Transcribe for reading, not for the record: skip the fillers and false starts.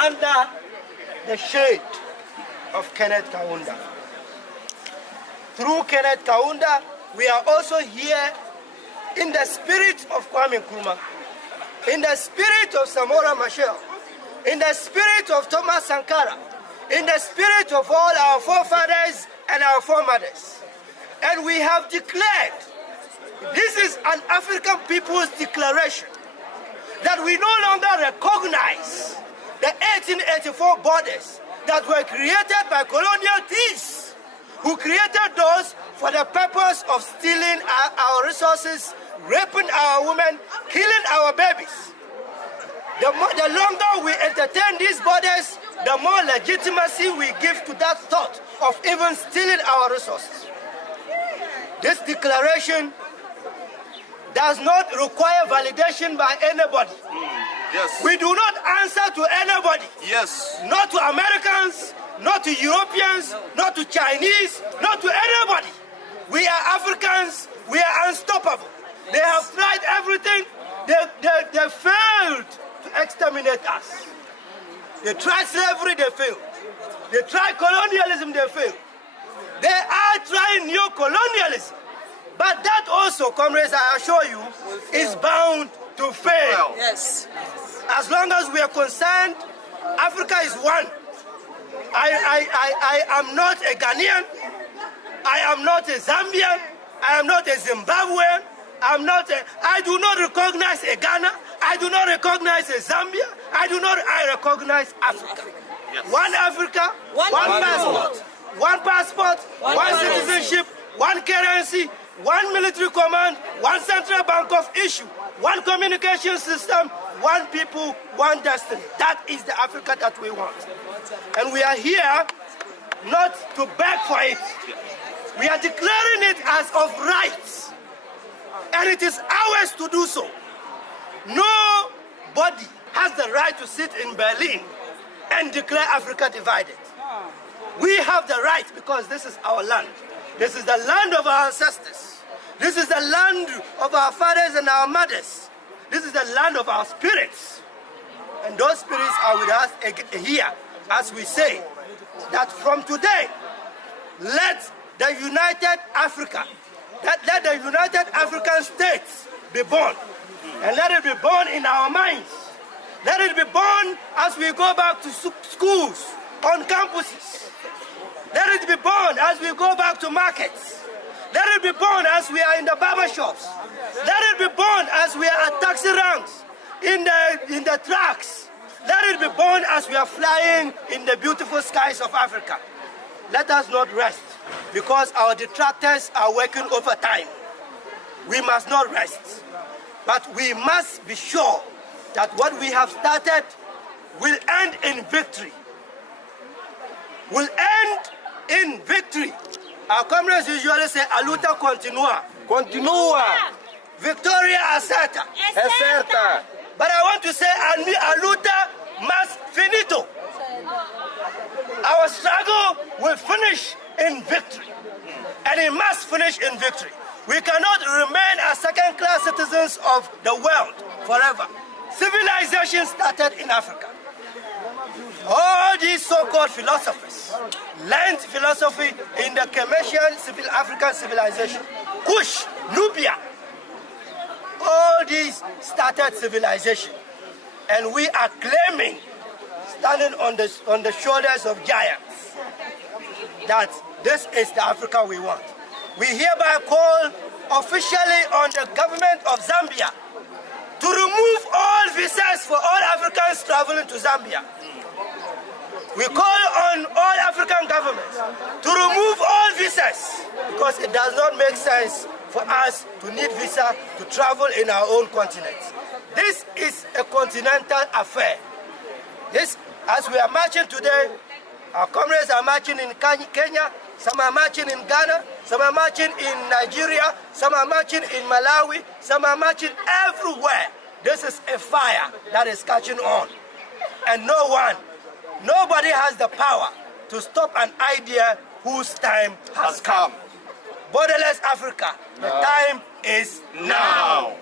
under the shade of Kenneth Kaunda. Through Kenneth Kaunda, we are also here in the spirit of Kwame Nkrumah, in the spirit of Samora Machel, in the spirit of Thomas Sankara, in the spirit of all our forefathers and our foremothers. And we have declared, this is an African people's declaration, that we no longer recognize the 1884 borders that were created by colonial thieves, who created those for the purpose of stealing our resources, raping our women, killing our babies. The longer we entertain these borders, the more legitimacy we give to that thought of even stealing our resources. This declaration does not require validation by anybody. Yes. We do not answer to anybody. Yes. Not to Americans, not to Europeans, not to Chinese, not to anybody. We are Africans, we are unstoppable. They have tried everything, they failed to exterminate us. They tried slavery, they failed. They tried colonialism, they failed. They are trying new colonialism. But that also, comrades, I assure you, is bound to fail. Yes. As long as we are concerned, Africa is one. I am not a Ghanaian. I am not a Zambian. I am not a Zimbabwean. I do not recognize a Ghana. I do not recognize a Zambia. I recognize Africa. Yes. One Africa, one passport. One passport, one citizenship, one currency, one military command, one central bank of issue, one communication system, one people, one destiny. That is the Africa that we want. And we are here not to beg for it. We are declaring it as of rights. And it is ours to do so. Nobody has the right to sit in Berlin and declare Africa divided. We have the right because this is our land. This is the land of our ancestors. This is the land of our fathers and our mothers. This is the land of our spirits. And those spirits are with us here, as we say, that from today, let the United Africa, let the United African States be born. And let it be born in our minds. Let it be born as we go back to schools, on campuses. Let it be born as we go back to markets. Let it be born as we are in the barber shops. Let it be born as we are at taxi ranks, in the trucks. Let it be born as we are flying in the beautiful skies of Africa. Let us not rest because our detractors are working overtime. We must not rest. But we must be sure that what we have started will end in victory. Will end in victory. Our comrades usually say, "A luta continua." Continua. Victoria acerta. É certa. But I want to say, "A luta mas finito." Our struggle will finish in victory. And it must finish in victory. We cannot remain as second-class citizens of the world forever. Civilization started in Africa. All these so-called philosophers learned philosophy in the commercial African civilization. Kush, Nubia, all these started civilization. And we are claiming, standing on the shoulders of giants, that this is the Africa we want. We hereby call officially on the government of Zambia to remove all visas for all Africans traveling to Zambia. We call on all African governments to remove all visas because it does not make sense for us to need visa to travel in our own continent. This is a continental affair. This, as we are marching today, our comrades are marching in Kenya, some are marching in Ghana, some are marching in Nigeria, some are marching in Malawi, some are marching everywhere. This is a fire that is catching on. And nobody has the power to stop an idea whose time has come. Borderless Africa, the time is now.